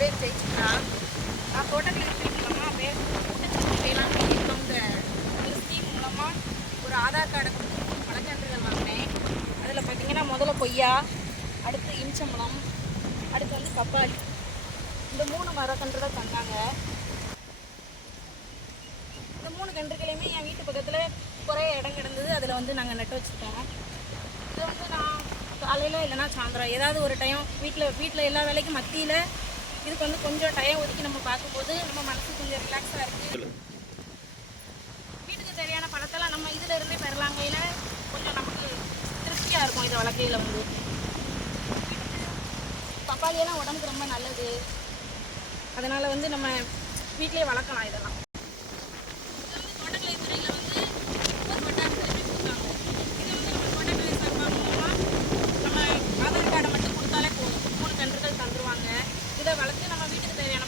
பேர் ஜெயிச்சிட்டா. நான் தோட்டக்கலை மூலமாக அப்படியே ஊட்டச்சத்து வேளாண்மை இயக்கம்ங்கிற அந்த ஸ்கீம் மூலமாக ஒரு ஆதார் கார்டை கொடுத்து பழச்சான்றிதழ் வாங்கினேன். அதில் பார்த்தீங்கன்னா முதல்ல கொய்யா, அடுத்து இன்ச்சம்பழம், அடுத்து வந்து பப்பாளி, இந்த 3 மரக்கன்றுகள் தந்தாங்க. இந்த 3 கன்றுகளையுமே என் வீட்டு பக்கத்தில் குறைய இடம் கிடந்தது, அதில் வந்து நாங்கள் நட்டு வச்சுருக்கோம். இதை வந்து நான் காலையில் இல்லைனா சாயந்தரம் ஏதாவது ஒரு டைம் வீட்டில் எல்லா வேலைக்கும் மத்தியில் இதுக்கு வந்து கொஞ்சம் டைம் ஒதுக்கி நம்ம பார்க்கும்போது நம்ம மனசு கொஞ்சம் ரிலாக்ஸாக இருக்குது. வீட்டுக்கு தேவையான பழத்தெல்லாம் நம்ம இதில் இருந்தே பெறலாங்கையில் கொஞ்சம் நமக்கு திருப்தியாக இருக்கும். இதை வளர்க்கையில் வந்து பப்பாளியெல்லாம் உடம்புக்கு ரொம்ப நல்லது. அதனால் வந்து நம்ம வீட்டிலே வளர்க்கலாம். இதெல்லாம் தோட்டக்கலை துறையில் வந்து ஒவ்வொரு வட்டாரத்துலையுமே கொடுத்தாங்க. இது வந்து நம்ம தோட்டக்கலை சார்பாக மூலமாக நம்ம ஆதார் கார்டை மட்டும் கொடுத்தாலே போதும், 3 கன்றுகள் தந்துடுவாங்க. இதை வளர்த்து நம்ம வீட்டுக்கு தேவையான